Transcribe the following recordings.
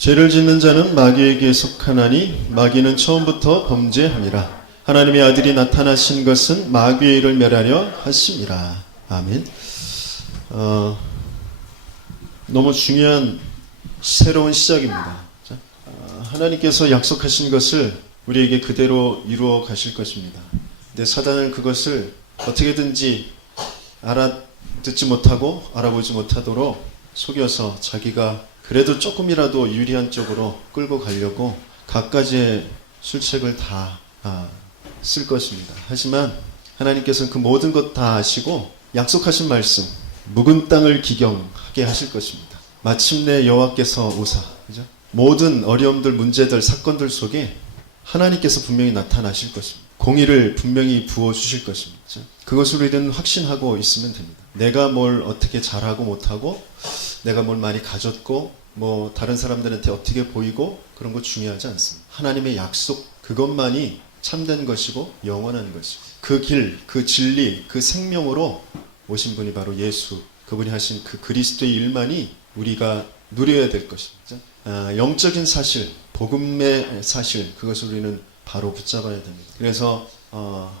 죄를 짓는 자는 마귀에게 속하나니 마귀는 처음부터 범죄함이라. 하나님의 아들이 나타나신 것은 마귀의 일을 멸하려 하심이라. 아멘. 너무 중요한 새로운 시작입니다. 하나님께서 약속하신 것을 우리에게 그대로 이루어 가실 것입니다. 근데 사단은 그것을 어떻게든지 알아듣지 못하고 알아보지 못하도록 속여서 자기가 그래도 조금이라도 유리한 쪽으로 끌고 가려고 갖가지의 술책을 다 쓸 것입니다. 하지만 하나님께서는 그 모든 것 다 아시고 약속하신 말씀, 묵은 땅을 기경하게 하실 것입니다. 마침내 여호와께서 오사, 그죠? 모든 어려움들, 문제들, 사건들 속에 하나님께서 분명히 나타나실 것입니다. 공의를 분명히 부어주실 것입니다. 그것을 우리는 확신하고 있으면 됩니다. 내가 뭘 어떻게 잘하고 못하고 내가 뭘 많이 가졌고 뭐 다른 사람들한테 어떻게 보이고 그런 거 중요하지 않습니다. 하나님의 약속 그것만이 참된 것이고 영원한 것이고 그 길, 그 진리, 그 생명으로 오신 분이 바로 예수, 그분이 하신 그 그리스도의 일만이 우리가 누려야 될 것입니다. 영적인 사실, 복음의 사실, 그것을 우리는 바로 붙잡아야 됩니다. 그래서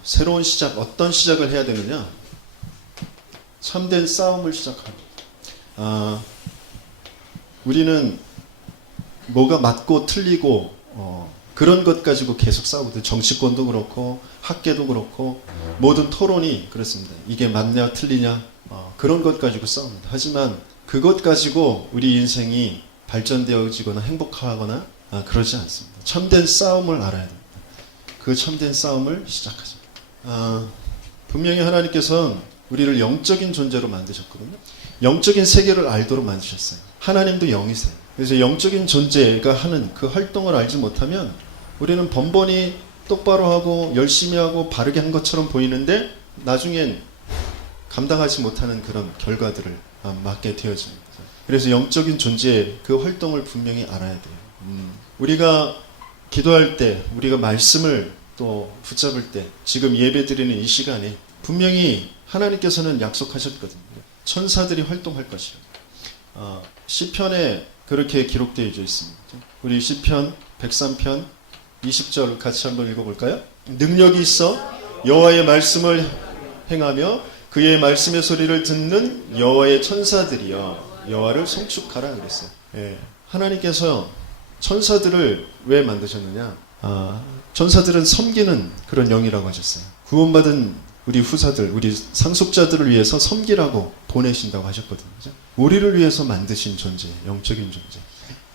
새로운 시작, 어떤 시작을 해야 되느냐? 참된 싸움을 시작합니다. 우리는 뭐가 맞고 틀리고 그런 것 가지고 계속 싸우거든요. 정치권도 그렇고 학계도 그렇고 모든 토론이 그렇습니다. 이게 맞냐 틀리냐 그런 것 가지고 싸웁니다. 하지만 그것 가지고 우리 인생이 발전되어지거나 행복하거나 그러지 않습니다. 참된 싸움을 알아야 됩니다. 그 참된 싸움을 시작하죠. 분명히 하나님께서는 우리를 영적인 존재로 만드셨거든요. 영적인 세계를 알도록 만드셨어요. 하나님도 영이세요. 그래서 영적인 존재가 하는 그 활동을 알지 못하면 우리는 번번이 똑바로 하고 열심히 하고 바르게 한 것처럼 보이는데 나중엔 감당하지 못하는 그런 결과들을 맞게 되어집니다. 그래서 영적인 존재의 그 활동을 분명히 알아야 돼요. 우리가 기도할 때, 우리가 말씀을 또 붙잡을 때, 지금 예배 드리는 이 시간에 분명히 하나님께서는 약속하셨거든요. 천사들이 활동할 것이라고. 시편에 그렇게 기록되어 있습니다. 우리 시편 103편 20절 같이 한번 읽어볼까요? 능력이 있어 여호와의 말씀을 행하며 그의 말씀의 소리를 듣는 여호와의 천사들이여 여호와를 송축하라 그랬어요. 하나님께서 천사들을 왜 만드셨느냐? 천사들은 섬기는 그런 영이라고 하셨어요. 구원받은 우리 후사들, 우리 상속자들을 위해서 섬기라고 보내신다고 하셨거든요. 그죠? 우리를 위해서 만드신 존재, 영적인 존재.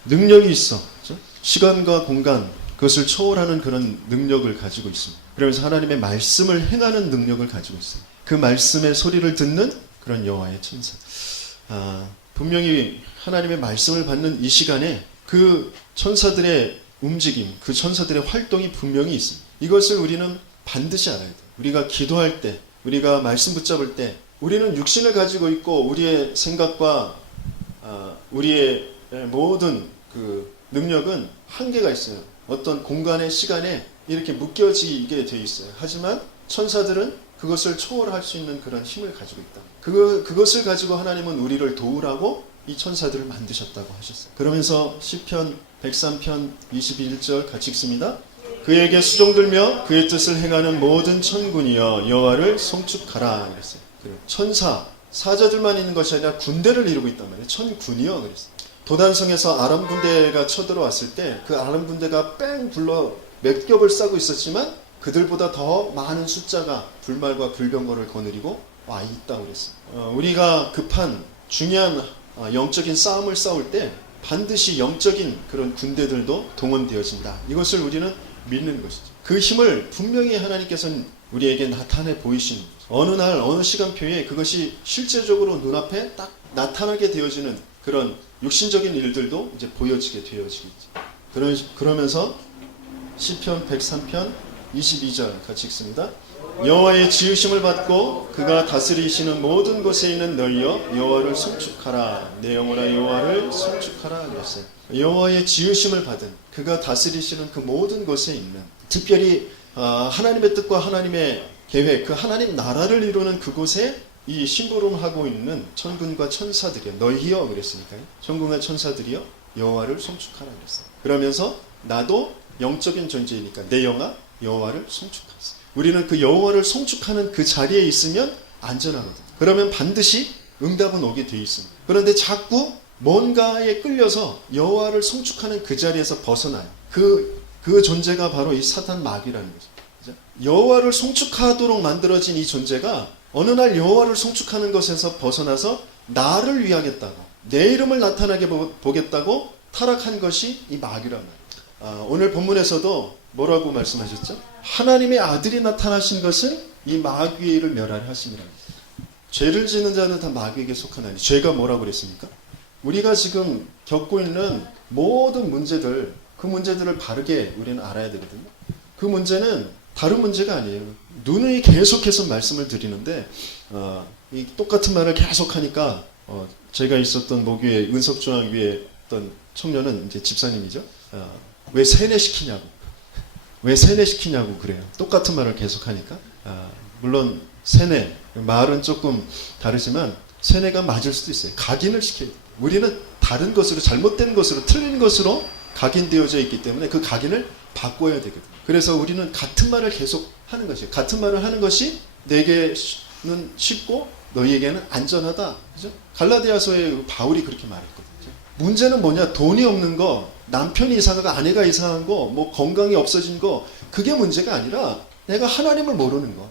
능력이 있어. 그죠? 시간과 공간, 그것을 초월하는 그런 능력을 가지고 있습니다. 그러면서 하나님의 말씀을 행하는 능력을 가지고 있어요. 그 말씀의 소리를 듣는 그런 여호와의 천사. 분명히 하나님의 말씀을 받는 이 시간에 그 천사들의 움직임, 그 천사들의 활동이 분명히 있습니다. 이것을 우리는 반드시 알아야 돼요. 우리가 기도할 때, 우리가 말씀 붙잡을 때 우리는 육신을 가지고 있고 우리의 생각과 우리의 모든 그 능력은 한계가 있어요. 어떤 공간의 시간에 이렇게 묶여지게 되어 있어요. 하지만 천사들은 그것을 초월할 수 있는 그런 힘을 가지고 있다. 그것을 가지고 하나님은 우리를 도우라고 이 천사들을 만드셨다고 하셨어요. 그러면서 시편 103편 21절 같이 읽습니다. 그에게 수종들며 그의 뜻을 행하는 모든 천군이여 여호와를 송축하라 그랬어요. 천사, 사자들만 있는 것이 아니라 군대를 이루고 있단 말이에요. 천군이여 그랬어요. 도단성에서 아람 군대가 쳐들어왔을 때 그 아람 군대가 뺑 둘러 몇 겹을 싸고 있었지만 그들보다 더 많은 숫자가 불말과 불병거를 거느리고 와 있다고 그랬어요. 우리가 급한 중요한 영적인 싸움을 싸울 때 반드시 영적인 그런 군대들도 동원되어진다. 이것을 우리는 믿는 것이죠. 그 힘을 분명히 하나님께서는 우리에게 나타내 보이시는 거죠. 어느 날 어느 시간표에 그것이 실제적으로 눈앞에 딱 나타나게 되어지는 그런 육신적인 일들도 이제 보여지게 되어지겠죠. 그러면서 시편 103편 22절 같이 읽습니다. 여호와의 지으심을 받고 그가 다스리시는 모든 곳에 있는 너희여 여호와를 송축하라. 내 영혼아 여호와를 송축하라 그랬어요. 여호와의 지으심을 받은 그가 다스리시는 그 모든 곳에 있는 특별히 하나님의 뜻과 하나님의 계획, 그 하나님 나라를 이루는 그곳에 이 심부름하고 있는 천군과 천사들이요. 너희여 그랬으니까요. 천군과 천사들이요. 여호와를 송축하라 그랬어요. 그러면서 나도 영적인 존재이니까 내 영아 여호와를 송축하세요. 우리는 그 여호와를 송축하는 그 자리에 있으면 안전하거든요. 그러면 반드시 응답은 오게 돼 있습니다. 그런데 자꾸 뭔가에 끌려서 여호와를 송축하는 그 자리에서 벗어나요. 그 존재가 바로 이 사탄 마귀라는 거죠. 그죠? 여호와를 송축하도록 만들어진 이 존재가 어느 날 여호와를 송축하는 것에서 벗어나서 나를 위하겠다고, 내 이름을 나타나게 보겠다고 타락한 것이 이 마귀란 말이에요. 오늘 본문에서도 뭐라고 말씀하셨죠? 하나님의 아들이 나타나신 것은 이 마귀를 멸하려 하심이라. 죄를 짓는 자는 다 마귀에게 속하나니. 죄가 뭐라고 그랬습니까? 우리가 지금 겪고 있는 모든 문제들, 그 문제들을 바르게 우리는 알아야 되거든요. 그 문제는 다른 문제가 아니에요. 누누이 계속해서 말씀을 드리는데 이 똑같은 말을 계속하니까 제가 있었던 모교회 은석중앙교회 어떤 청년은 이제 집사님이죠. 왜 세뇌시키냐고. 왜 세뇌시키냐고 그래요. 똑같은 말을 계속하니까. 물론 세뇌, 말은 조금 다르지만 세뇌가 맞을 수도 있어요. 각인을 시켜요. 우리는 다른 것으로, 잘못된 것으로, 틀린 것으로 각인되어져 있기 때문에 그 각인을 바꿔야 되거든요. 그래서 우리는 같은 말을 계속 하는 것이에요. 같은 말을 하는 것이 내게는 쉽고 너희에게는 안전하다. 그죠? 갈라디아서에 바울이 그렇게 말했거든요. 문제는 뭐냐? 돈이 없는 거, 남편이 이상하고 아내가 이상한 거, 뭐 건강이 없어진 거, 그게 문제가 아니라 내가 하나님을 모르는 거.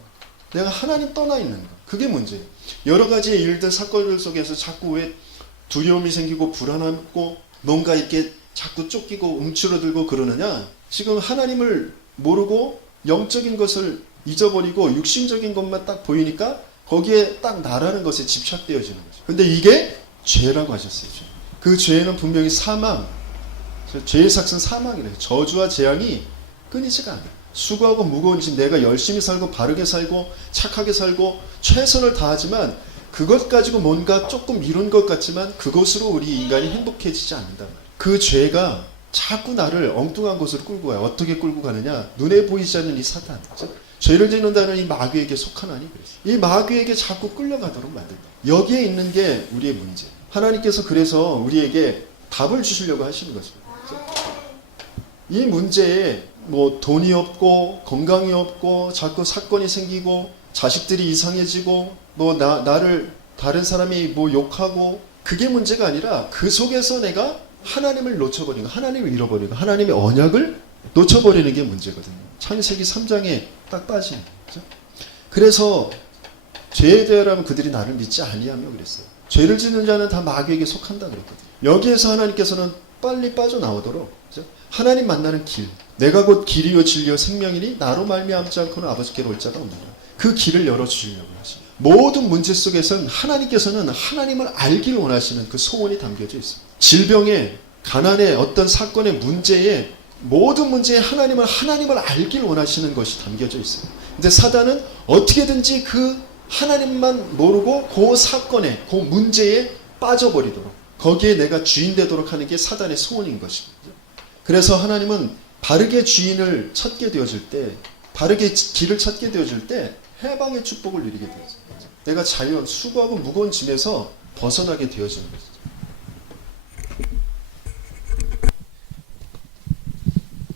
내가 하나님 떠나 있는 거. 그게 문제예요. 여러 가지의 일들, 사건들 속에서 자꾸 왜 두려움이 생기고 불안하고 뭔가 이렇게 자꾸 쫓기고 움츠러들고 그러느냐? 지금 하나님을 모르고 영적인 것을 잊어버리고 육신적인 것만 딱 보이니까 거기에 딱 나라는 것에 집착되어지는 거죠. 근데 이게 죄라고 하셨어요. 그 죄는 분명히 사망, 죄의 삭은 사망이래요. 저주와 재앙이 끊이지가 않아요. 수고하고 무거운 짐, 내가 열심히 살고 바르게 살고 착하게 살고 최선을 다하지만 그것 가지고 뭔가 조금 이룬 것 같지만 그것으로 우리 인간이 행복해지지 않는단 말이에요. 그 죄가 자꾸 나를 엉뚱한 곳으로 끌고 가요. 어떻게 끌고 가느냐? 눈에 보이지 않는 이 사탄. 그렇죠? 죄를 짓는다는 이 마귀에게 속하나니 그랬어요. 이 마귀에게 자꾸 끌려가도록 만든다. 여기에 있는 게 우리의 문제. 하나님께서 그래서 우리에게 답을 주시려고 하시는 것입니다. 그렇죠? 이 문제에 뭐 돈이 없고 건강이 없고 자꾸 사건이 생기고 자식들이 이상해지고 뭐 나를 다른 사람이 뭐 욕하고 그게 문제가 아니라 그 속에서 내가 하나님을 놓쳐버리고 하나님을 잃어버리고 하나님의 언약을 놓쳐버리는 게 문제거든요. 창세기 3장에 딱 빠지는 거죠. 그래서 죄에 대하여라면 그들이 나를 믿지 아니하며 그랬어요. 죄를 짓는 자는 다 마귀에게 속한다 그랬거든요. 여기에서 하나님께서는 빨리 빠져나오도록 그렇죠? 하나님 만나는 길, 내가 곧 길이요 진리요 생명이니 나로 말미암지 않고는 아버지께로 올 자가 없느니라. 그 길을 열어주시려고 하십니다. 모든 문제 속에서는 하나님께서는 하나님을 알길 원하시는 그 소원이 담겨져 있습니다. 질병에, 가난에, 어떤 사건의 문제에, 모든 문제에 하나님을 알길 원하시는 것이 담겨져 있어요. 근데 사단은 어떻게든지 그 하나님만 모르고 그 사건에, 그 문제에 빠져버리도록, 거기에 내가 주인 되도록 하는 게 사단의 소원인 것입니다. 그래서 하나님은 바르게 주인을 찾게 되어질 때, 바르게 길을 찾게 되어질 때 해방의 축복을 누리게 되어져요. 내가 수고하고 무거운 짐에서 벗어나게 되어지는 것이죠.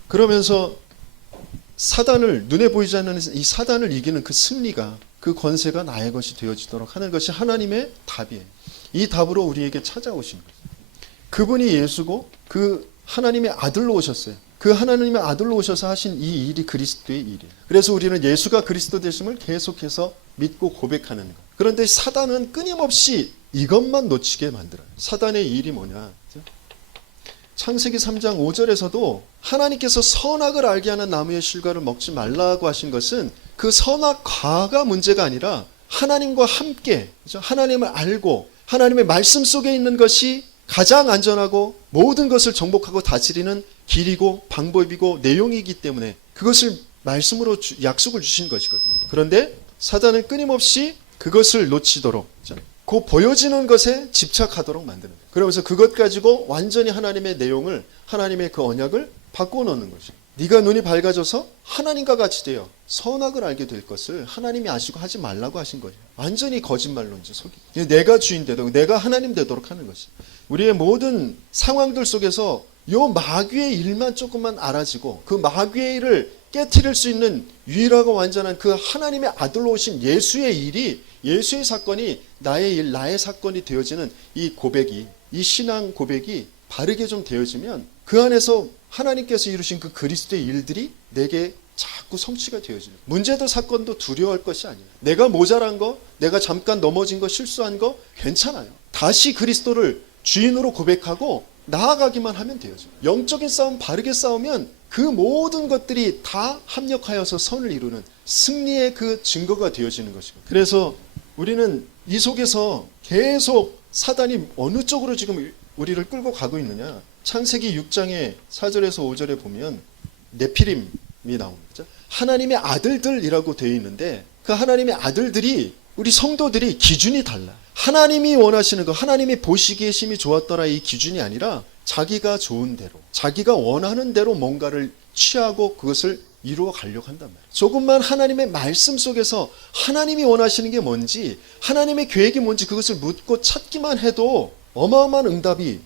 그러면서 사단을, 눈에 보이지 않는 이 사단을 이기는 그 승리가, 그 권세가 나의 것이 되어지도록 하는 것이 하나님의 답이에요. 이 답으로 우리에게 찾아오신 거예요. 그분이 예수고 그 하나님의 아들로 오셨어요. 그 하나님의 아들로 오셔서 하신 이 일이 그리스도의 일이에요. 그래서 우리는 예수가 그리스도 되심을 계속해서 믿고 고백하는 것. 그런데 사단은 끊임없이 이것만 놓치게 만들어요. 사단의 일이 뭐냐? 창세기 3장 5절에서도 하나님께서 선악을 알게 하는 나무의 실과를 먹지 말라고 하신 것은 그 선악과가 문제가 아니라 하나님과 함께, 그렇죠? 하나님을 알고 하나님의 말씀 속에 있는 것이 가장 안전하고 모든 것을 정복하고 다스리는 길이고 방법이고 내용이기 때문에 그것을 말씀으로 약속을 주신 것이거든요. 그런데 사단은 끊임없이 그것을 놓치도록, 그 보여지는 것에 집착하도록 만드는 거예요. 그러면서 그것 가지고 완전히 하나님의 내용을, 하나님의 그 언약을 바꿔 놓는 거죠. 네가 눈이 밝아져서 하나님과 같이 되어 선악을 알게 될 것을 하나님이 아시고 하지 말라고 하신 거예요. 완전히 거짓말론지 속이. 내가 주인 되도록, 내가 하나님 되도록 하는 것이. 우리의 모든 상황들 속에서 요 마귀의 일만 조금만 알아지고 그 마귀의 일을 깨트릴 수 있는 유일하고 완전한 그 하나님의 아들로 오신 예수의 일이, 예수의 사건이 나의 일, 나의 사건이 되어지는 이 고백이, 이 신앙 고백이 바르게 좀 되어지면 그 안에서 하나님께서 이루신 그 그리스도의 일들이 내게 자꾸 성취가 되어지는. 문제도 사건도 두려워할 것이 아니에요. 내가 모자란 거, 내가 잠깐 넘어진 거, 실수한 거 괜찮아요. 다시 그리스도를 주인으로 고백하고 나아가기만 하면 돼요. 영적인 싸움 바르게 싸우면 그 모든 것들이 다 합력하여서 선을 이루는 승리의 그 증거가 되어지는 것이고. 그래서 우리는 이 속에서 계속 사단이 어느 쪽으로 지금 우리를 끌고 가고 있느냐. 창세기 6장의 4절에서 5절에 보면 네피림이 나옵니다. 하나님의 아들들이라고 되어 있는데 그 하나님의 아들들이, 우리 성도들이 기준이 달라. 하나님이 원하시는 거, 하나님이 보시기에 심히 좋았더라 이 기준이 아니라 자기가 좋은 대로, 자기가 원하는 대로 뭔가를 취하고 그것을 이루어 가려고 한단 말이에요. 조금만 하나님의 말씀 속에서 하나님이 원하시는 게 뭔지, 하나님의 계획이 뭔지 그것을 묻고 찾기만 해도 어마어마한 응답이,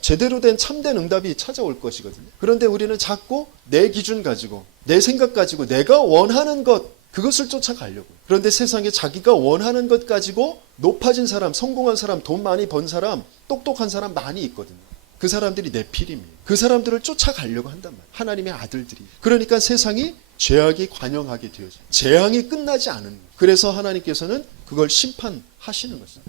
제대로 된 참된 응답이 찾아올 것이거든요. 그런데 우리는 자꾸 내 기준 가지고, 내 생각 가지고, 내가 원하는 것, 그것을 쫓아가려고. 그런데 세상에 자기가 원하는 것 가지고 높아진 사람, 성공한 사람, 돈 많이 번 사람, 똑똑한 사람 많이 있거든요. 그 사람들이 네피림이에요. 그 사람들을 쫓아가려고 한단 말이에요. 하나님의 아들들이. 그러니까 세상이 죄악이 관영하게 되어져. 재앙이 끝나지 않은 거예요. 그래서 하나님께서는 그걸 심판하시는 것이죠.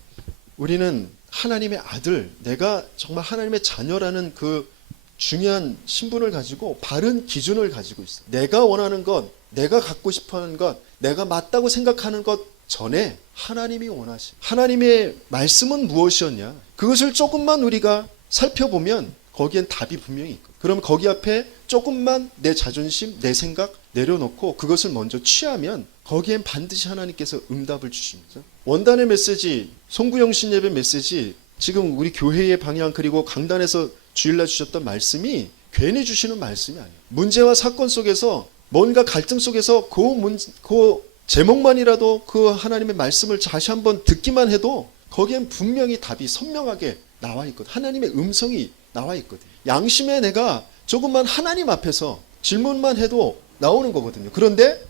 우리는 하나님의 아들, 내가 정말 하나님의 자녀라는 그 중요한 신분을 가지고 바른 기준을 가지고 있어요. 내가 원하는 것, 내가 갖고 싶어하는 것, 내가 맞다고 생각하는 것 전에 하나님이 원하신, 하나님의 말씀은 무엇이었냐, 그것을 조금만 우리가 살펴보면 거기엔 답이 분명히 있고, 그럼 거기 앞에 조금만 내 자존심, 내 생각 내려놓고 그것을 먼저 취하면 거기엔 반드시 하나님께서 응답을 주십니다. 원단의 메시지, 송구영 신예배 메시지, 지금 우리 교회의 방향 그리고 강단에서 주일날 주셨던 말씀이 괜히 주시는 말씀이 아니에요. 문제와 사건 속에서, 뭔가 갈등 속에서 그 제목만이라도 그 하나님의 말씀을 다시 한번 듣기만 해도 거기엔 분명히 답이 선명하게 나와 있거든. 하나님의 음성이 나와 있거든. 양심에 내가 조금만 하나님 앞에서 질문만 해도 나오는 거거든요. 그런데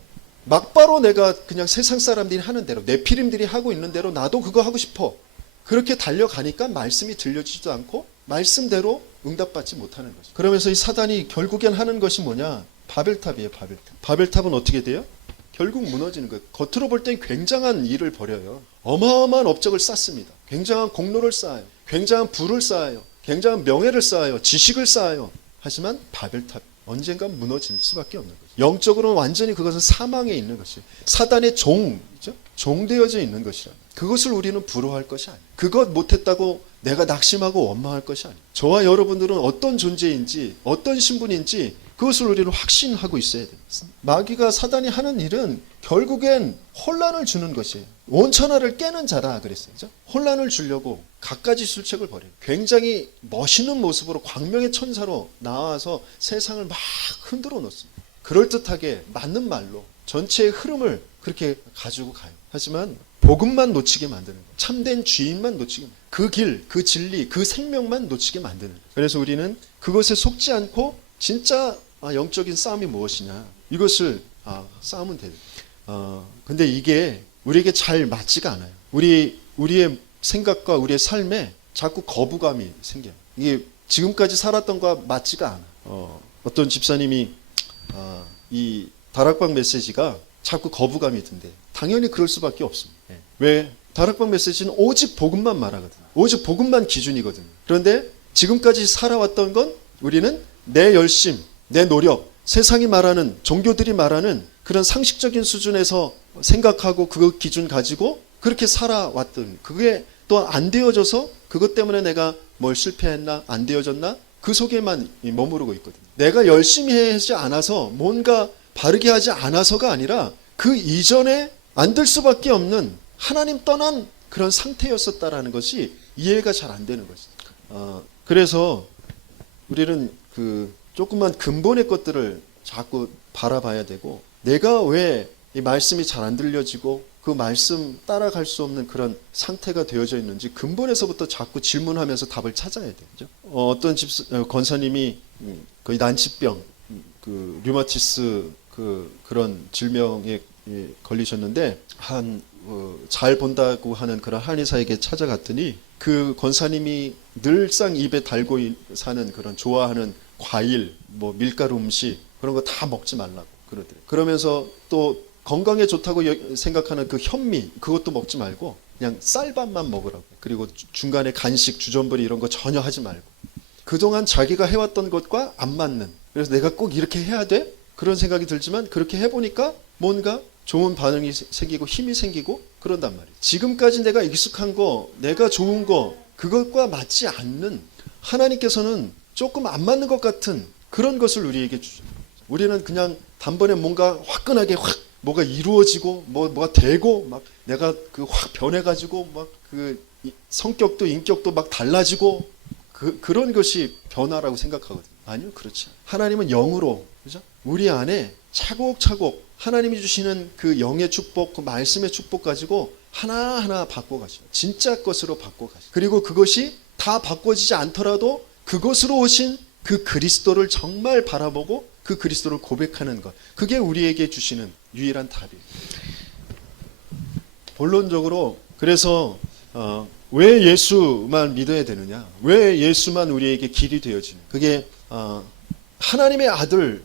막바로 내가 그냥 세상 사람들이 하는 대로, 네피림들이 하고 있는 대로 나도 그거 하고 싶어. 그렇게 달려가니까 말씀이 들려지지도 않고 말씀대로 응답받지 못하는 거죠. 그러면서 이 사단이 결국엔 하는 것이 뭐냐? 바벨탑이에요. 바벨탑. 바벨탑은 어떻게 돼요? 결국 무너지는 거예요. 겉으로 볼 땐 굉장한 일을 벌여요. 어마어마한 업적을 쌓습니다. 굉장한 공로를 쌓아요. 굉장한 부를 쌓아요. 굉장한 명예를 쌓아요. 지식을 쌓아요. 하지만 바벨탑 언젠가 무너질 수밖에 없는 거죠. 영적으로는 완전히 그것은 사망에 있는 것이에요. 사단의 종되어져 있는 것이라. 그것을 우리는 부러워할 것이 아니에요. 그것 못했다고 내가 낙심하고 원망할 것이 아니에요. 저와 여러분들은 어떤 존재인지, 어떤 신분인지 그것을 우리는 확신하고 있어야 돼요. 마귀가, 사단이 하는 일은 결국엔 혼란을 주는 것이에요. 온천하를 깨는 자라 그랬어요. 그렇죠? 혼란을 주려고 갖가지 술책을 벌여요. 굉장히 멋있는 모습으로 광명의 천사로 나와서 세상을 막 흔들어 놓습니다. 그럴듯하게 맞는 말로 전체의 흐름을 그렇게 가지고 가요. 하지만 복음만 놓치게 만드는 거예요. 참된 주인만 놓치게 만드는 거예요. 그 길, 그 진리, 그 생명만 놓치게 만드는 거예요. 그래서 우리는 그것에 속지 않고 진짜 영적인 싸움이 무엇이냐, 이것을 싸우면 돼요. 근데 이게 우리에게 잘 맞지가 않아요. 우리의 생각과 우리의 삶에 자꾸 거부감이 생겨요. 이게 지금까지 살았던 것과 맞지가 않아. 어떤 집사님이 이 다락방 메시지가 자꾸 거부감이 든대. 당연히 그럴 수밖에 없습니다. 왜? 다락방 메시지는 오직 복음만 말하거든. 오직 복음만 기준이거든. 그런데 지금까지 살아왔던 건 우리는 내 열심, 내 노력, 세상이 말하는, 종교들이 말하는 그런 상식적인 수준에서 생각하고 그 기준 가지고 그렇게 살아왔던, 그게 또 안 되어져서 그것 때문에 내가 뭘 실패했나, 안 되어졌나, 그 속에만 머무르고 있거든요. 내가 열심히 하지 않아서, 뭔가 바르게 하지 않아서가 아니라 그 이전에 안 될 수밖에 없는 하나님 떠난 그런 상태였었다라는 것이 이해가 잘 안 되는 것이죠. 그래서 우리는 그 조금만 근본의 것들을 자꾸 바라봐야 되고, 내가 왜 이 말씀이 잘 안 들려지고 그 말씀 따라갈 수 없는 그런 상태가 되어져 있는지 근본에서부터 자꾸 질문하면서 답을 찾아야 되죠. 어떤 권사님이 거의 난치병, 그 류마티스 그런 질병에 걸리셨는데 잘 본다고 하는 그런 한의사에게 찾아갔더니 그 권사님이 늘상 입에 달고 사는 그런 좋아하는 과일, 뭐 밀가루 음식 그런 거 다 먹지 말라고 그러더래요. 그러면서 또 건강에 좋다고 생각하는 그 현미 그것도 먹지 말고 그냥 쌀밥만 먹으라고. 그리고 중간에 간식, 주전부리 이런 거 전혀 하지 말고. 그동안 자기가 해왔던 것과 안 맞는, 그래서 내가 꼭 이렇게 해야 돼? 그런 생각이 들지만 그렇게 해보니까 뭔가 좋은 반응이 생기고 힘이 생기고 그런단 말이에요. 지금까지 내가 익숙한 거, 내가 좋은 거 그것과 맞지 않는, 하나님께서는 조금 안 맞는 것 같은 그런 것을 우리에게 주죠. 우리는 그냥 단번에 뭔가 화끈하게 확 뭐가 이루어지고 뭐가 되고 막 내가 확 변해가지고 막 그 성격도 인격도 막 달라지고 그런 것이 변화라고 생각하거든요. 아니요, 그렇지 않아요. 하나님은 영으로, 그죠? 우리 안에 차곡차곡 하나님이 주시는 그 영의 축복, 그 말씀의 축복 가지고 하나하나 바꿔가죠. 진짜 것으로 바꿔가죠. 그리고 그것이 다 바꿔지지 않더라도 그것으로 오신 그 그리스도를 정말 바라보고 그 그리스도를 고백하는 것, 그게 우리에게 주시는 유일한 답이에요. 본론적으로 그래서 왜 예수만 믿어야 되느냐, 왜 예수만 우리에게 길이 되어지는, 그게 하나님의 아들을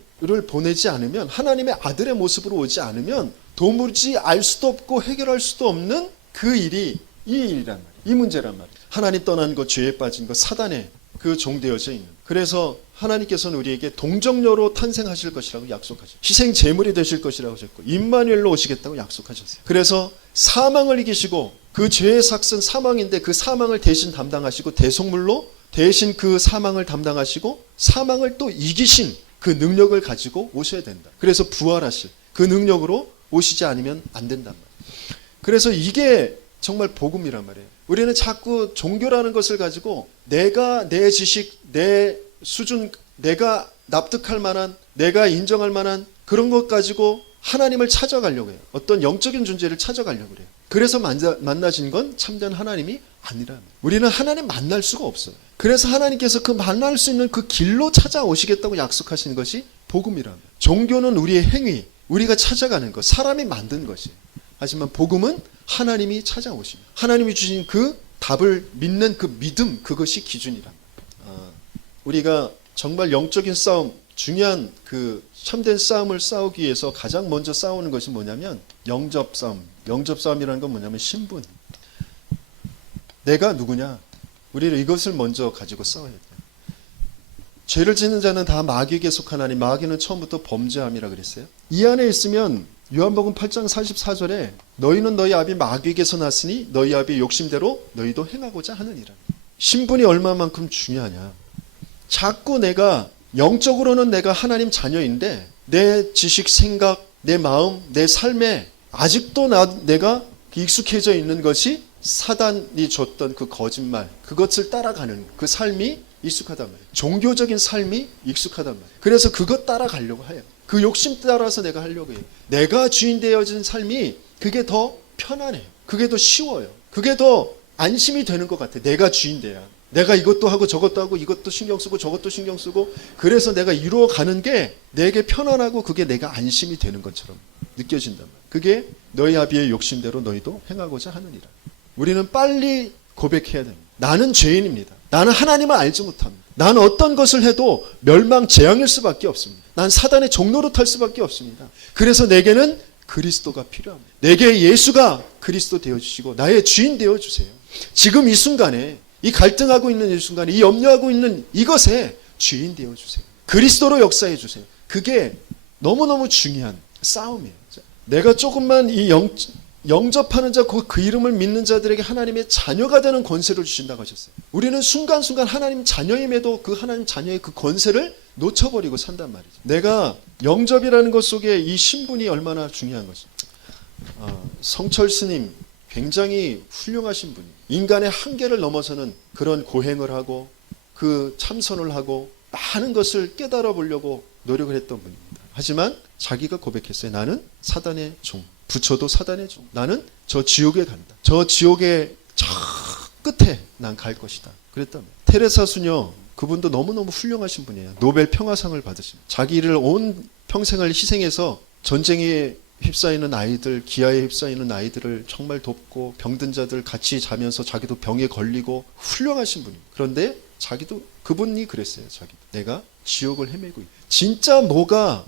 보내지 않으면, 하나님의 아들의 모습으로 오지 않으면 도무지 알 수도 없고 해결할 수도 없는 그 일이 이 일이란 말이에요. 이 문제란 말이에요. 하나님 떠난 것, 죄에 빠진 것, 사단에 그 종되어져 있는. 그래서 하나님께서는 우리에게 동정녀로 탄생하실 것이라고 약속하셨어요. 희생 제물이 되실 것이라고 하셨고 임마누엘로 오시겠다고 약속하셨어요. 그래서 사망을 이기시고, 그 죄의 삭은 사망인데 그 사망을 대신 담당하시고 대속물로 대신 그 사망을 담당하시고 사망을 또 이기신 그 능력을 가지고 오셔야 된다. 그래서 부활하실 그 능력으로 오시지 않으면 안 된단 말이에요. 그래서 이게 정말 복음이란 말이에요. 우리는 자꾸 종교라는 것을 가지고 내가 내 지식, 내 수준, 내가 납득할 만한, 내가 인정할 만한 그런 것 가지고 하나님을 찾아가려고 해요. 어떤 영적인 존재를 찾아가려고 해요. 그래서 만나신 건 참된 하나님이 아니라, 우리는 하나님 만날 수가 없어요. 그래서 하나님께서 그 만날 수 있는 그 길로 찾아오시겠다고 약속하시는 것이 복음이라면, 종교는 우리의 행위, 우리가 찾아가는 것, 사람이 만든 것이에요. 하지만 복음은 하나님이 찾아오십니다. 하나님이 주신 그 답을 믿는 그 믿음, 그것이 기준이란 말이에요. 우리가 정말 영적인 싸움, 중요한 그 참된 싸움을 싸우기 위해서 가장 먼저 싸우는 것이 뭐냐면 영접 싸움. 영접 싸움이라는 건 뭐냐면 신분. 내가 누구냐? 우리는 이것을 먼저 가지고 싸워야 돼요. 죄를 짓는 자는 다 마귀에게 속하나니 마귀는 처음부터 범죄함이라 그랬어요. 이 안에 있으면 요한복음 8장 44절에 너희는 너희 아비 마귀에게서 났으니 너희 아비의 욕심대로 너희도 행하고자 하느니라. 신분이 얼마만큼 중요하냐. 자꾸 내가 영적으로는 내가 하나님 자녀인데 내 지식, 생각, 내 마음, 내 삶에 아직도 내가 익숙해져 있는 것이 사단이 줬던 그 거짓말, 그것을 따라가는 그 삶이 익숙하단 말이에요. 종교적인 삶이 익숙하단 말이에요. 그래서 그것 따라가려고 해요. 그 욕심 따라서 내가 하려고 해요. 내가 주인 되어진 삶이 그게 더 편안해요. 그게 더 쉬워요. 그게 더 안심이 되는 것 같아요. 내가 주인 돼야. 내가 이것도 하고 저것도 하고 이것도 신경 쓰고 저것도 신경 쓰고, 그래서 내가 이루어가는 게 내게 편안하고 그게 내가 안심이 되는 것처럼 느껴진단 말이에요. 그게 너희 아비의 욕심대로 너희도 행하고자 하느니라. 우리는 빨리 고백해야 됩니다. 나는 죄인입니다. 나는 하나님을 알지 못합니다. 나는 어떤 것을 해도 멸망 재앙일 수밖에 없습니다. 난 사단의 종로로 탈 수밖에 없습니다. 그래서 내게는 그리스도가 필요합니다. 내게 예수가 그리스도 되어주시고 나의 주인 되어주세요. 지금 이 순간에, 이 갈등하고 있는 이 순간에, 이 염려하고 있는 이것에 주인 되어주세요. 그리스도로 역사해 주세요. 그게 너무너무 중요한 싸움이에요. 내가 조금만 이 영접하는 자, 그 이름을 믿는 자들에게 하나님의 자녀가 되는 권세를 주신다고 하셨어요. 우리는 순간순간 하나님 자녀임에도 그 하나님 자녀의 그 권세를 놓쳐버리고 산단 말이죠. 내가 영접이라는 것 속에 이 신분이 얼마나 중요한 것입니다. 성철 스님 굉장히 훌륭하신 분이에요. 인간의 한계를 넘어서는 그런 고행을 하고 그 참선을 하고 많은 것을 깨달아 보려고 노력을 했던 분입니다. 하지만 자기가 고백했어요. 나는 사단의 종, 부처도 사단의 종, 나는 저 지옥에 간다. 저 지옥의 저 끝에 난 갈 것이다. 그랬다며. 테레사 수녀, 그분도 너무너무 훌륭하신 분이에요. 노벨 평화상을 받으신, 자기를 온 평생을 희생해서 전쟁에 휩싸이는 아이들, 기아에 휩싸이는 아이들을 정말 돕고 병든 자들 같이 자면서 자기도 병에 걸리고 훌륭하신 분이에요. 그런데 자기도, 그분이 그랬어요. 자기, 내가 지옥을 헤매고 있다. 진짜 뭐가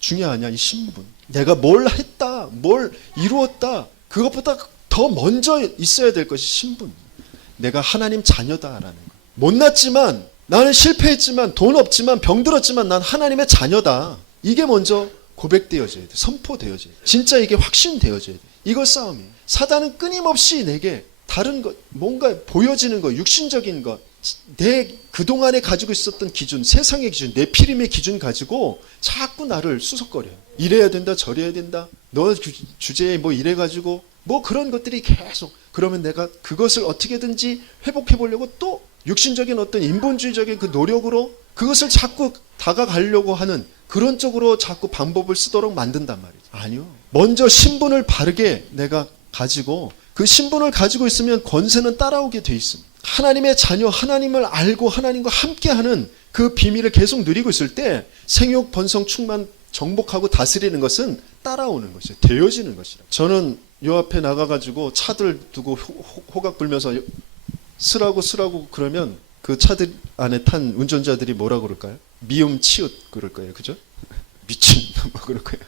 중요하냐, 이 신분. 내가 뭘 했다, 뭘 이루었다, 그것보다 더 먼저 있어야 될 것이 신분. 내가 하나님 자녀다라는 거. 못났지만, 나는 실패했지만, 돈 없지만, 병들었지만 난 하나님의 자녀다. 이게 먼저 고백되어져야 돼. 선포되어져야 돼. 진짜 이게 확신되어져야 돼. 이거 싸움이에요. 사단은 끊임없이 내게 다른 것, 뭔가 보여지는 것, 육신적인 것, 내 그동안에 가지고 있었던 기준, 세상의 기준, 내 피림의 기준 가지고 자꾸 나를 수석거려요. 이래야 된다, 저래야 된다, 너 주제에 뭐 이래가지고 뭐 그런 것들이 계속. 그러면 내가 그것을 어떻게든지 회복해 보려고 또 육신적인 어떤 인본주의적인 그 노력으로 그것을 자꾸 다가가려고 하는 그런 쪽으로 자꾸 방법을 쓰도록 만든단 말이죠. 아니요. 먼저 신분을 바르게 내가 가지고, 그 신분을 가지고 있으면 권세는 따라오게 돼 있습니다. 하나님의 자녀, 하나님을 알고 하나님과 함께하는 그 비밀을 계속 누리고 있을 때 생육, 번성, 충만, 정복하고 다스리는 것은 따라오는 것이에요. 되어지는 것이라. 저는 요 앞에 나가가지고 차들 두고 호각 불면서 쓰라고 그러면 그 차들 안에 탄 운전자들이 뭐라 그럴까요? 미음, 치읓 그럴 거예요. 그죠? 미친 뭐 그럴 거예요.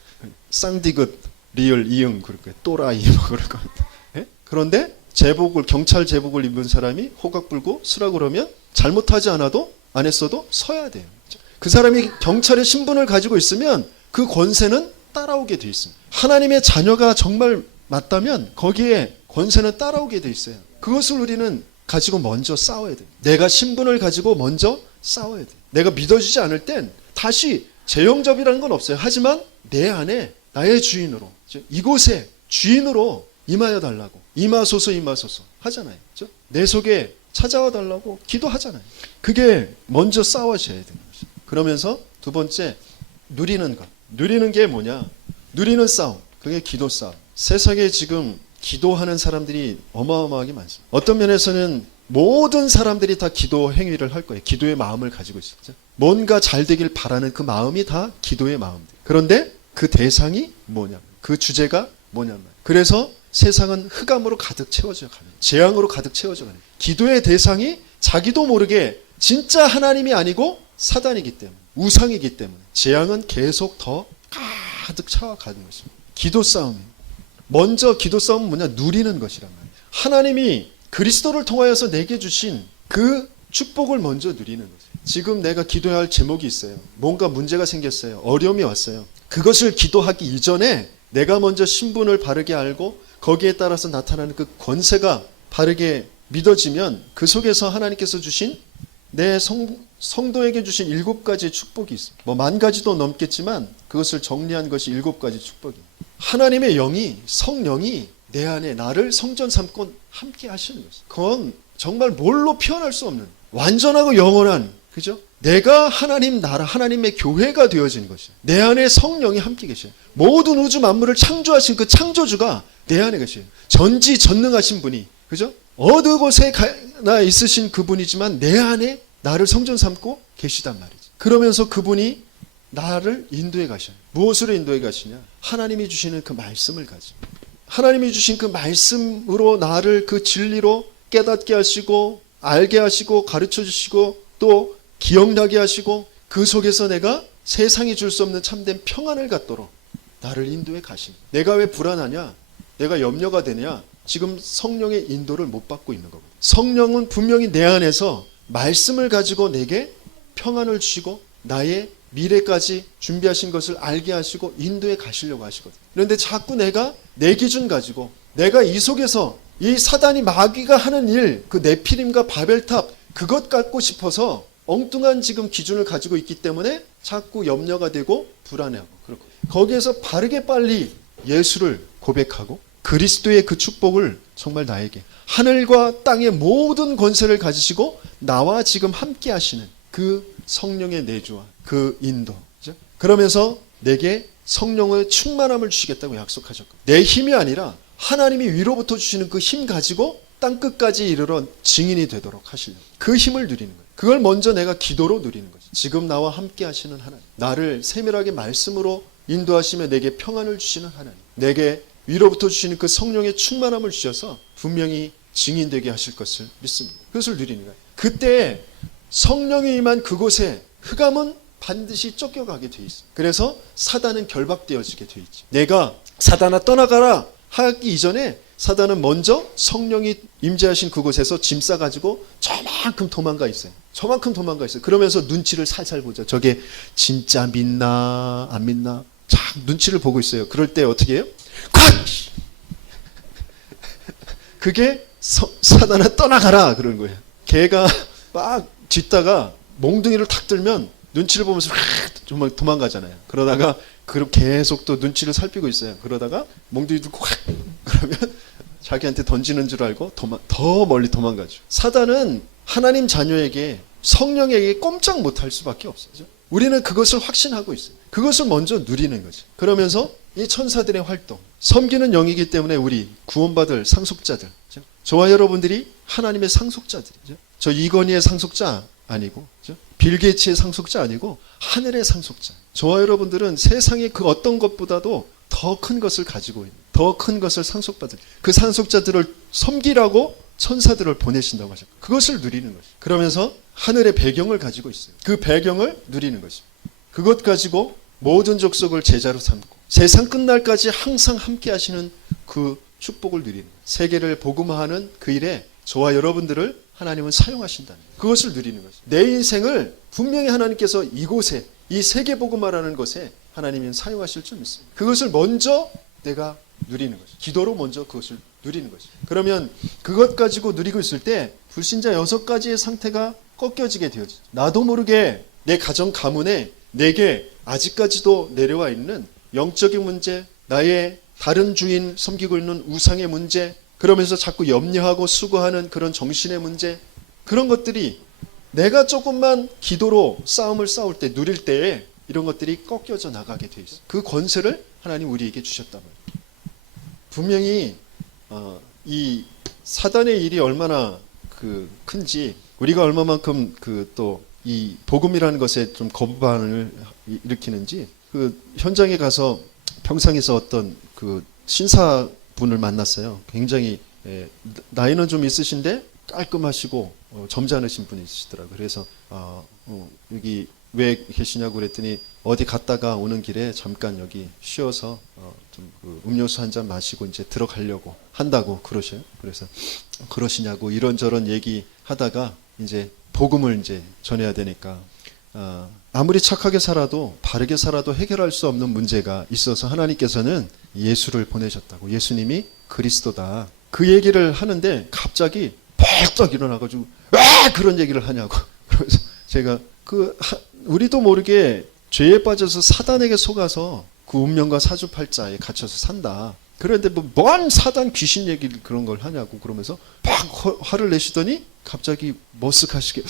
쌍디귿, 리을, 이응 그럴 거예요. 또라이 뭐 그럴 거예요. 예? 그런데 제복을, 경찰 제복을 입은 사람이 호각 불고 쓰라고 그러면 잘못하지 않아도, 안 했어도 서야 돼요. 그 사람이 경찰의 신분을 가지고 있으면 그 권세는 따라오게 돼 있습니다. 하나님의 자녀가 정말 맞다면 거기에 권세는 따라오게 돼 있어요. 그것을 우리는 가지고 먼저 싸워야 돼요. 내가 신분을 가지고 먼저 싸워야 돼요. 내가 믿어지지 않을 땐 다시 재영접이라는 건 없어요. 하지만 내 안에 나의 주인으로, 이곳에 주인으로 임하여 달라고, 임하소서 임하소서 하잖아요. 그렇죠? 내 속에 찾아와 달라고 기도하잖아요. 그게 먼저 싸워져야 되는 거죠. 그러면서 두 번째, 누리는 것. 누리는 게 뭐냐? 누리는 싸움. 그게 기도 싸움. 세상에 지금 기도하는 사람들이 어마어마하게 많습니다. 어떤 면에서는 모든 사람들이 다 기도 행위를 할 거예요. 기도의 마음을 가지고 있어요. 뭔가 잘 되길 바라는 그 마음이 다 기도의 마음들. 그런데 그 대상이 뭐냐? 그 주제가 뭐냐면, 그래서 세상은 흑암으로 가득 채워져 가는, 재앙으로 가득 채워져 가는. 기도의 대상이 자기도 모르게 진짜 하나님이 아니고 사단이기 때문에, 우상이기 때문에 재앙은 계속 더 가득 차가는 것입니다. 기도 싸움이에요. 먼저 기도 싸움은 뭐냐? 누리는 것이란 말이에요. 하나님이 그리스도를 통하여서 내게 주신 그 축복을 먼저 누리는 거죠. 지금 내가 기도해야 할 제목이 있어요. 뭔가 문제가 생겼어요. 어려움이 왔어요. 그것을 기도하기 이전에 내가 먼저 신분을 바르게 알고 거기에 따라서 나타나는 그 권세가 바르게 믿어지면 그 속에서 하나님께서 주신, 내 성도에게 주신 7가지 축복이 있어요. 뭐 10,000가지도 넘겠지만 그것을 정리한 것이 7가지 축복이에요. 하나님의 영이, 성령이 내 안에 나를 성전 삼고 함께 하시는 것이에요. 그건 정말 뭘로 표현할 수 없는 완전하고 영원한, 그죠? 내가 하나님 나라, 하나님의 교회가 되어진 것이에요. 내 안에 성령이 함께 계셔요. 모든 우주 만물을 창조하신 그 창조주가 내 안에 계셔요. 전지전능하신 분이, 그죠? 어느 곳에 나 있으신 그분이지만 내 안에 나를 성전 삼고 계시단 말이죠. 그러면서 그분이 나를 인도해 가셔요. 무엇으로 인도해 가시냐? 하나님이 주시는 그 말씀을 가지고, 하나님이 주신 그 말씀으로 나를 그 진리로 깨닫게 하시고, 알게 하시고, 가르쳐 주시고, 또 기억나게 하시고, 그 속에서 내가 세상이 줄 수 없는 참된 평안을 갖도록 나를 인도해 가십니다. 내가 왜 불안하냐? 내가 염려가 되냐? 지금 성령의 인도를 못 받고 있는 거거든요. 성령은 분명히 내 안에서 말씀을 가지고 내게 평안을 주시고 나의 미래까지 준비하신 것을 알게 하시고 인도해 가시려고 하시거든요. 그런데 자꾸 내가 내 기준 가지고, 내가 이 속에서 이 사단이, 마귀가 하는 일, 그 네피림과 바벨탑, 그것 갖고 싶어서 엉뚱한 지금 기준을 가지고 있기 때문에 자꾸 염려가 되고 불안해하고, 그렇고 거기에서 바르게 빨리 예수를 고백하고 그리스도의 그 축복을 정말 나에게, 하늘과 땅의 모든 권세를 가지시고 나와 지금 함께 하시는 그 성령의 내주와 그 인도, 그죠? 그러면서 내게 성령의 충만함을 주시겠다고 약속하셨고, 내 힘이 아니라 하나님이 위로부터 주시는 그 힘 가지고 땅끝까지 이르러 증인이 되도록 하시려고 그 힘을 누리는 거예요. 그걸 먼저 내가 기도로 누리는 거죠. 지금 나와 함께 하시는 하나님, 나를 세밀하게 말씀으로 인도하시며 내게 평안을 주시는 하나님, 내게 위로부터 주시는 그 성령의 충만함을 주셔서 분명히 증인되게 하실 것을 믿습니다. 그것을 누리는 거예요. 그때 성령이 임한 그곳에 흑암은 반드시 쫓겨가게 돼 있어요. 그래서 사단은 결박되어지게 돼 있죠. 내가 사단아 떠나가라 하기 이전에 사단은 먼저 성령이 임재하신 그곳에서 짐 싸가지고 저만큼 도망가 있어요. 저만큼 도망가 있어요. 그러면서 눈치를 살살 보죠. 저게 진짜 믿나 안 믿나 쫙 눈치를 보고 있어요. 그럴 때 어떻게 해요? 콱! 그게 사단아 떠나가라 그러는 거예요. 걔가 막 짖다가 몽둥이를 탁 들면 눈치를 보면서 막 도망가잖아요. 그러다가 계속 또 눈치를 살피고 있어요. 그러다가 몽둥이 들고 확 그러면 자기한테 던지는 줄 알고 더 멀리 도망가죠. 사단은 하나님 자녀에게 성령에게 꼼짝 못할 수밖에 없어요. 우리는 그것을 확신하고 있어요. 그것을 먼저 누리는 거죠. 그러면서 이 천사들의 활동, 섬기는 영이기 때문에 우리 구원받을 상속자들, 저와 여러분들이 하나님의 상속자들이죠. 저 이건희의 상속자 아니고, 빌 게이츠의 상속자 아니고 하늘의 상속자. 저와 여러분들은 세상의 그 어떤 것보다도 더 큰 것을 가지고 있는, 더 큰 것을 상속받을 그 상속자들을 섬기라고 천사들을 보내신다고 하셨고, 그것을 누리는 것이죠. 그러면서 하늘의 배경을 가지고 있어요. 그 배경을 누리는 것이죠. 그것 가지고 모든 족속을 제자로 삼고 세상 끝날까지 항상 함께 하시는 그 축복을 누리는 거예요. 세계를 복음화하는 그 일에 저와 여러분들을 하나님은 사용하신다는 거예요. 그것을 누리는 거죠. 내 인생을 분명히 하나님께서 이곳에, 이 세계 복음화라는 것에 하나님은 사용하실 줄 믿습니다. 그것을 먼저 내가 누리는 거죠. 기도로 먼저 그것을 누리는 거죠. 그러면 그것 가지고 누리고 있을 때 불신자 6가지의 상태가 꺾여지게 되어지죠. 나도 모르게 내 가정 가문에 내게 아직까지도 내려와 있는 영적인 문제, 나의 다른 주인 섬기고 있는 우상의 문제, 그러면서 자꾸 염려하고 수고하는 그런 정신의 문제, 그런 것들이 내가 조금만 기도로 싸움을 싸울 때, 누릴 때에 이런 것들이 꺾여져 나가게 돼 있어요. 그 권세를 하나님 우리에게 주셨단 말이에요. 분명히 이 사단의 일이 얼마나 큰지, 우리가 얼마만큼 또 이 복음이라는 것에 좀 거부반응을 일으키는지, 현장에 가서 평상에서 어떤 신사분을 만났어요. 굉장히 나이는 좀 있으신데 깔끔하시고 점잖으신 분이 있으시더라고요. 그래서 여기 왜 계시냐고 그랬더니 어디 갔다가 오는 길에 잠깐 여기 쉬어서 좀 음료수 한 잔 마시고 이제 들어가려고 한다고 그러셔요. 그래서 그러시냐고 이런저런 얘기하다가 이제 복음을 이제 전해야 되니까 아무리 착하게 살아도 바르게 살아도 해결할 수 없는 문제가 있어서 하나님께서는 예수를 보내셨다고, 예수님이 그리스도다, 그 얘기를 하는데 갑자기 벌떡 일어나가지고 왜 그런 얘기를 하냐고. 그래서 제가 우리도 모르게 죄에 빠져서 사단에게 속아서 그 운명과 사주팔자에 갇혀서 산다. 그런데 뭔 사단 귀신 얘기를 그런 걸 하냐고 그러면서 막 화를 내시더니 갑자기 머쓱하시게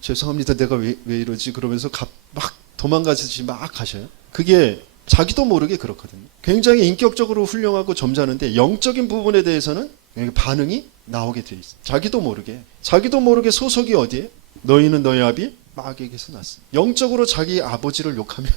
죄송합니다, 내가 왜 이러지 그러면서 막 도망가듯이 막 가셔요. 그게 자기도 모르게 그렇거든요. 굉장히 인격적으로 훌륭하고 점잖은데 영적인 부분에 대해서는 반응이 나오게 돼 있어요. 자기도 모르게 소속이 어디에? 너희는 너희 아비 마귀에게서 났어. 영적으로 자기 아버지를 욕하면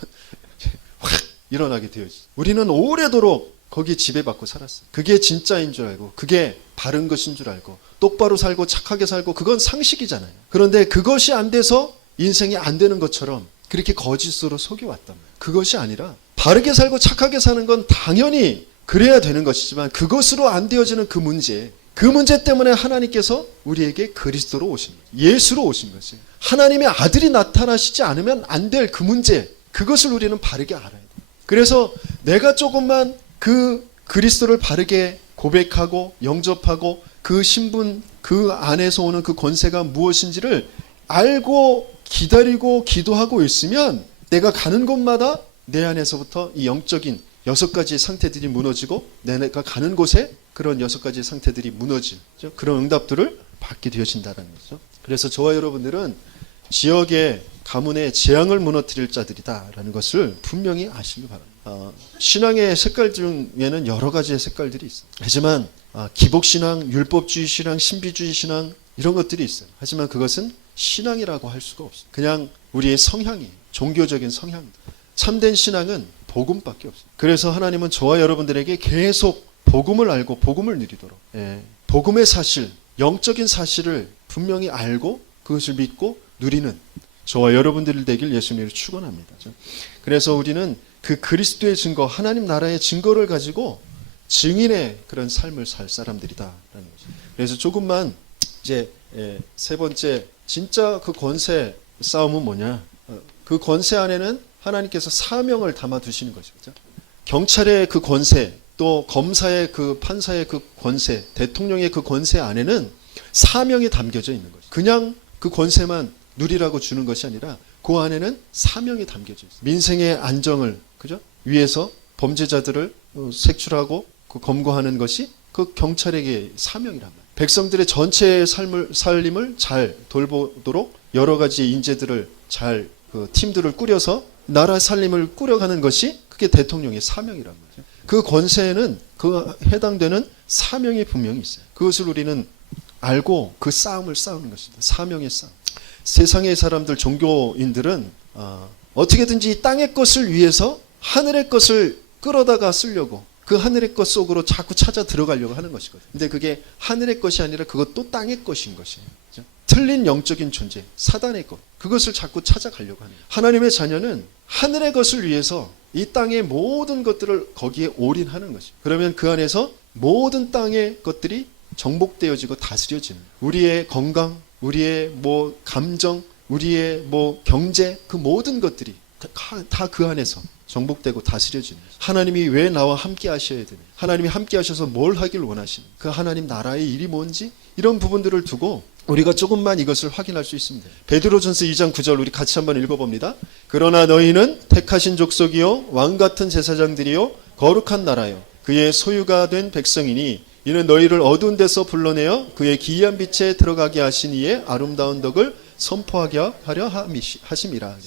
확 일어나게 되어지죠. 우리는 오래도록 거기에 지배받고 살았어요. 그게 진짜인 줄 알고, 그게 바른 것인 줄 알고, 똑바로 살고 착하게 살고, 그건 상식이잖아요. 그런데 그것이 안 돼서 인생이 안 되는 것처럼 그렇게 거짓으로 속여왔단 말이에요. 그것이 아니라 바르게 살고 착하게 사는 건 당연히 그래야 되는 것이지만, 그것으로 안 되어지는 그 문제 때문에 하나님께서 우리에게 그리스도로 오신 거예요. 예수로 오신 것이에요. 하나님의 아들이 나타나시지 않으면 안 될 그 문제, 그것을 우리는 바르게 알아야 돼요. 그래서 내가 조금만 그 그리스도를 바르게 고백하고 영접하고 그 신분, 그 안에서 오는 그 권세가 무엇인지를 알고 기다리고 기도하고 있으면 내가 가는 곳마다 내 안에서부터 이 영적인 6가지의 상태들이 무너지고 내가 가는 곳에 그런 6가지의 상태들이 무너지죠. 그런 응답들을 받게 되어진다는 거죠. 그래서 저와 여러분들은 지역에 가문의 재앙을 무너뜨릴 자들이다라는 것을 분명히 아시기 바랍니다. 신앙의 색깔 중에는 여러 가지의 색깔들이 있어요. 하지만 기복신앙, 율법주의 신앙, 신비주의 신앙 이런 것들이 있어요. 하지만 그것은 신앙이라고 할 수가 없어요. 그냥 우리의 성향이에요. 종교적인 성향. 참된 신앙은 복음밖에 없어요. 그래서 하나님은 저와 여러분들에게 계속 복음을 알고 복음을 누리도록 복음의 사실, 영적인 사실을 분명히 알고 그것을 믿고 누리는 저와 여러분들이 되길 예수님으로 축원합니다. 그래서 우리는 그 그리스도의 증거, 하나님 나라의 증거를 가지고 증인의 그런 삶을 살 사람들이다라는 거죠. 그래서 조금만 이제 세 번째 진짜 그 권세 싸움은 뭐냐? 그 권세 안에는 하나님께서 사명을 담아 두시는 거죠. 그렇죠? 경찰의 그 권세, 또 검사의 그 판사의 그 권세, 대통령의 그 권세 안에는 사명이 담겨져 있는 거죠. 그냥 그 권세만 누리라고 주는 것이 아니라 그 안에는 사명이 담겨져 있어요. 민생의 안정을 그죠? 위해서 범죄자들을 색출하고 그 검거하는 것이 그 경찰에게 사명이란 말이에요. 백성들의 전체의 살림을 잘 돌보도록 여러 가지 인재들을 잘 그 팀들을 꾸려서 나라 살림을 꾸려가는 것이 그게 대통령의 사명이란 말이에요. 그 권세에는 그 해당되는 사명이 분명히 있어요. 그것을 우리는 알고 그 싸움을 싸우는 것입니다. 사명의 싸움. 세상의 사람들, 종교인들은 어떻게든지 땅의 것을 위해서 하늘의 것을 끌어다가 쓰려고 그 하늘의 것 속으로 자꾸 찾아 들어가려고 하는 것이거든요. 근데 그게 하늘의 것이 아니라 그것도 땅의 것인 것이에요. 그렇죠? 틀린 영적인 존재, 사단의 것, 그것을 자꾸 찾아가려고 하는 거예요. 하나님의 자녀는 하늘의 것을 위해서 이 땅의 모든 것들을 거기에 올인하는 것이에요. 그러면 그 안에서 모든 땅의 것들이 정복되어지고 다스려지는 거예요. 우리의 건강, 우리의 감정, 우리의 경제, 그 모든 것들이 다 그 안에서 정복되고 다스려지는 거예요. 하나님이 왜 나와 함께 하셔야 되냐? 하나님이 함께 하셔서 뭘 하길 원하시는 그 하나님 나라의 일이 뭔지 이런 부분들을 두고 우리가 조금만 이것을 확인할 수 있습니다. 베드로전서 2장 9절 우리 같이 한번 읽어봅니다. 그러나 너희는 택하신 족속이요 왕같은 제사장들이요 거룩한 나라요 그의 소유가 된 백성이니 이는 너희를 어두운 데서 불러내어 그의 기이한 빛에 들어가게 하신 이의 아름다운 덕을 선포하게 하려 하심이라.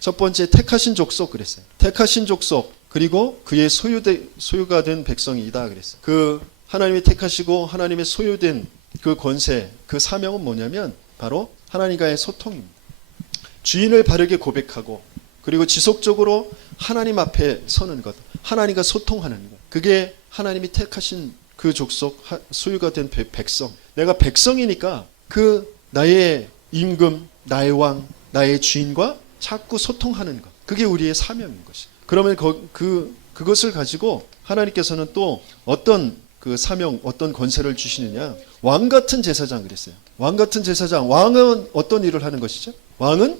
첫 번째 택하신 족속 그랬어요. 택하신 족속 그리고 그의 소유가 된 백성이다 그랬어요. 그 하나님이 택하시고 하나님의 소유된 그 권세, 그 사명은 뭐냐면 바로 하나님과의 소통입니다. 주인을 바르게 고백하고 그리고 지속적으로 하나님 앞에 서는 것, 하나님과 소통하는 것. 그게 하나님이 택하신 그 족속, 소유가 된 백성. 내가 백성이니까 그 나의 임금, 나의 왕, 나의 주인과 자꾸 소통하는 것. 그게 우리의 사명인 것이에요. 그러면 그것을 가지고 하나님께서는 또 어떤 그 사명, 어떤 권세를 주시느냐. 왕 같은 제사장 그랬어요. 왕 같은 제사장. 왕은 어떤 일을 하는 것이죠? 왕은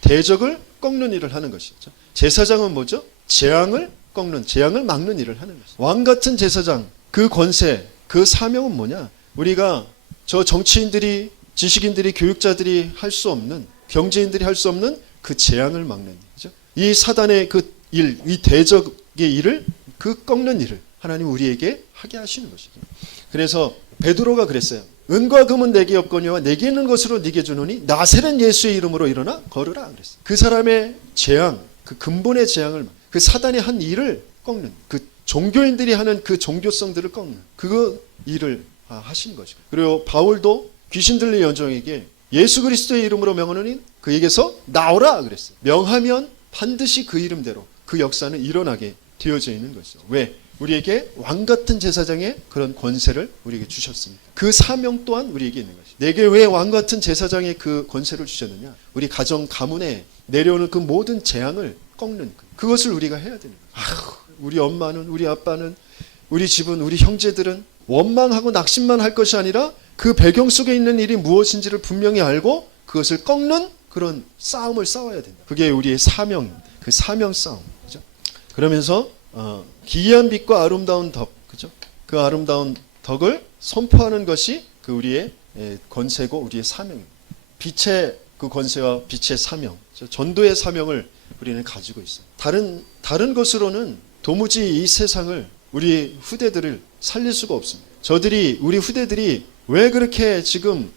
대적을 꺾는 일을 하는 것이죠. 제사장은 뭐죠? 재앙을 꺾는, 재앙을 막는 일을 하는 것이죠. 왕 같은 제사장. 그 권세, 그 사명은 뭐냐? 우리가 저 정치인들이, 지식인들이, 교육자들이 할 수 없는, 경제인들이 할 수 없는 그 재앙을 막는 일이죠. 이 사단의 그 일, 이 대적의 일을, 그 꺾는 일을 하나님 우리에게 하게 하시는 것이죠. 그래서 베드로가 그랬어요. 은과 금은 내게 없거니와 내게 있는 것으로 네게 주노니 나세렛 예수의 이름으로 일어나 걸으라 그랬어요. 그 사람의 재앙, 그 근본의 재앙을, 그 사단이 한 일을 꺾는, 그 종교인들이 하는 그 종교성들을 꺾는 그 일을 하신 것이고. 그리고 바울도 귀신 들린 여종에게 예수 그리스도의 이름으로 명하노니 그에게서 나오라 그랬어요. 명하면 반드시 그 이름대로 그 역사는 일어나게 되어져 있는 것이죠. 왜? 우리에게 왕같은 제사장의 그런 권세를 우리에게 주셨습니다. 그 사명 또한 우리에게 있는 것이죠. 내게 왜 왕같은 제사장의 그 권세를 주셨느냐? 우리 가정 가문에 내려오는 그 모든 재앙을 꺾는 그것을 우리가 해야 되는 거예요. 우리 엄마는, 우리 아빠는, 우리 집은, 우리 형제들은 원망하고 낙심만 할 것이 아니라 그 배경 속에 있는 일이 무엇인지를 분명히 알고 그것을 꺾는 그런 싸움을 싸워야 된다. 그게 우리의 사명입니다. 그 사명 싸움. 그죠? 그러면서 기이한 빛과 아름다운 덕, 그죠? 그 아름다운 덕을 선포하는 것이 그 우리의 권세고 우리의 사명입니다. 빛의 그 권세와 빛의 사명, 전도의 사명을 우리는 가지고 있어요. 다른 것으로는 도무지 이 세상을 우리 후대들을 살릴 수가 없습니다. 우리 후대들이 왜 그렇게 지금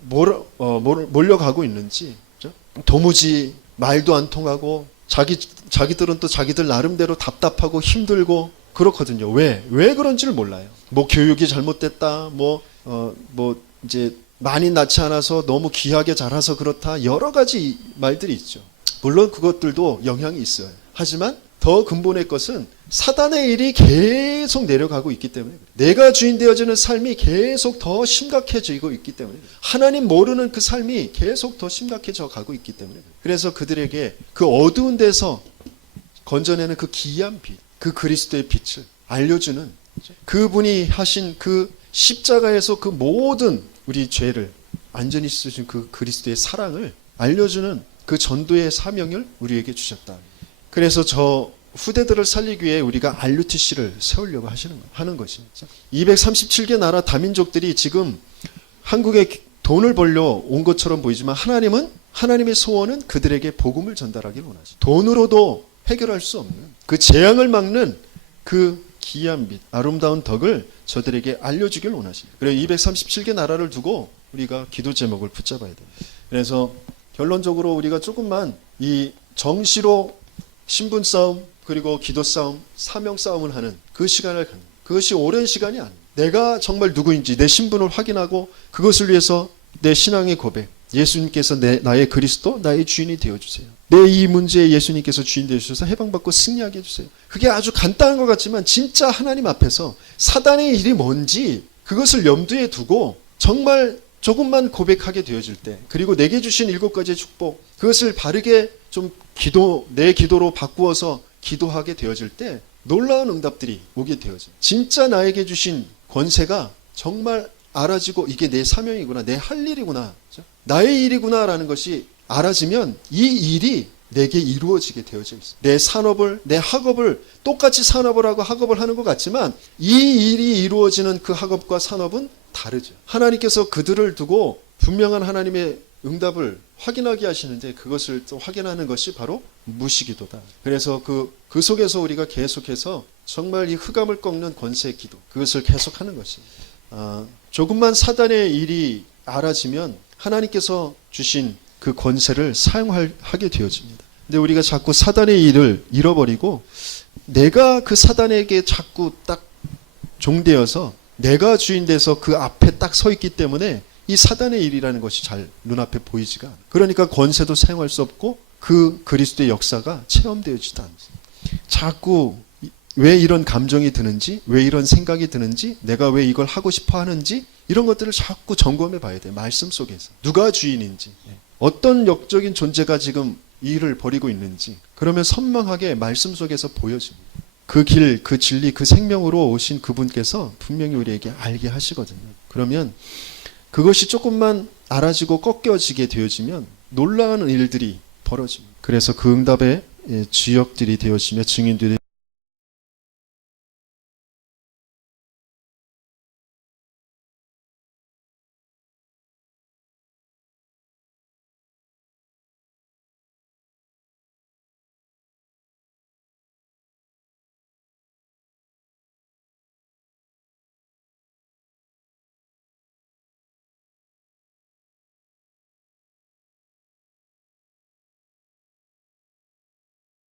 몰려가고 있는지, 그죠? 도무지 말도 안 통하고 자기들은 또 자기들 나름대로 답답하고 힘들고 그렇거든요. 왜 그런지를 몰라요. 뭐 교육이 잘못됐다, 뭐 이제 많이 낳지 않아서 너무 귀하게 자라서 그렇다, 여러 가지 말들이 있죠. 물론 그것들도 영향이 있어요. 하지만 더 근본의 것은 사단의 일이 계속 내려가고 있기 때문에, 내가 주인 되어지는 삶이 계속 더 심각해지고 있기 때문에, 하나님 모르는 그 삶이 계속 더 심각해져 가고 있기 때문에, 그래서 그들에게 그 어두운 데서 건져내는 그 기이한 빛, 그 그리스도의 빛을 알려주는, 그분이 하신 그 십자가에서 그 모든 우리 죄를 안전히 씻으신 그 그리스도의 사랑을 알려주는 그 전도의 사명을 우리에게 주셨다. 그래서 저 후대들을 살리기 위해 우리가 RUTC를 세우려고 하는 것입니다. 237개 나라 다민족들이 지금 한국에 돈을 벌려 온 것처럼 보이지만, 하나님의 소원은 그들에게 복음을 전달하기를 원하십니다. 돈으로도 해결할 수 없는 그 재앙을 막는 그 기이한 빛, 아름다운 덕을 저들에게 알려주길 원하십니다. 그래서 237개 나라를 두고 우리가 기도 제목을 붙잡아야 돼요. 그래서 결론적으로 우리가 조금만 이 정시로 신분 싸움, 그리고 기도 싸움, 사명 싸움을 하는 그 시간을 갖는, 그것이 오랜 시간이 아닙니다. 내가 정말 누구인지 내 신분을 확인하고 그것을 위해서 내 신앙의 고백, 예수님께서 나의 그리스도, 나의 주인이 되어주세요. 내 이 문제에 예수님께서 주인 되어주셔서 해방받고 승리하게 해주세요. 그게 아주 간단한 것 같지만 진짜 하나님 앞에서 사단의 일이 뭔지 그것을 염두에 두고 정말 조금만 고백하게 되어질 때, 그리고 내게 주신 7가지의 축복, 그것을 바르게 좀 내 기도로 바꾸어서 기도하게 되어질 때 놀라운 응답들이 오게 되어져요. 진짜 나에게 주신 권세가 정말 알아지고, 이게 내 사명이구나, 내 할 일이구나, 나의 일이구나 라는 것이 알아지면 이 일이 내게 이루어지게 되어져 있어요. 내 산업을, 내 학업을 똑같이 산업을 하고 학업을 하는 것 같지만 이 일이 이루어지는 그 학업과 산업은 다르죠. 하나님께서 그들을 두고 분명한 하나님의 응답을 확인하게 하시는데, 그것을 또 확인하는 것이 바로 무시기도다. 그래서 그 속에서 우리가 계속해서 정말 이 흑암을 꺾는 권세의 기도, 그것을 계속하는 것입니다. 조금만 사단의 일이 알아지면 하나님께서 주신 그 권세를 사용하게 되어집니다. 근데 우리가 자꾸 사단의 일을 잃어버리고 내가 그 사단에게 자꾸 딱 종되어서 내가 주인 돼서 그 앞에 딱 서 있기 때문에 이 사단의 일이라는 것이 잘 눈앞에 보이지가 않아요. 그러니까 권세도 사용할 수 없고 그 그리스도의 역사가 체험되어지지도 않습니다. 자꾸 왜 이런 감정이 드는지, 왜 이런 생각이 드는지, 내가 왜 이걸 하고 싶어 하는지, 이런 것들을 자꾸 점검해 봐야 돼요. 말씀 속에서 누가 주인인지, 어떤 역적인 존재가 지금 이 일을 벌이고 있는지, 그러면 선명하게 말씀 속에서 보여집니다. 그 길, 그 진리, 그 생명으로 오신 그분께서 분명히 우리에게 알게 하시거든요. 그러면 그것이 조금만 알아지고 꺾여지게 되어지면 놀라운 일들이 벌어집니다. 그래서 그 응답의 주역들이 되어지며 증인들이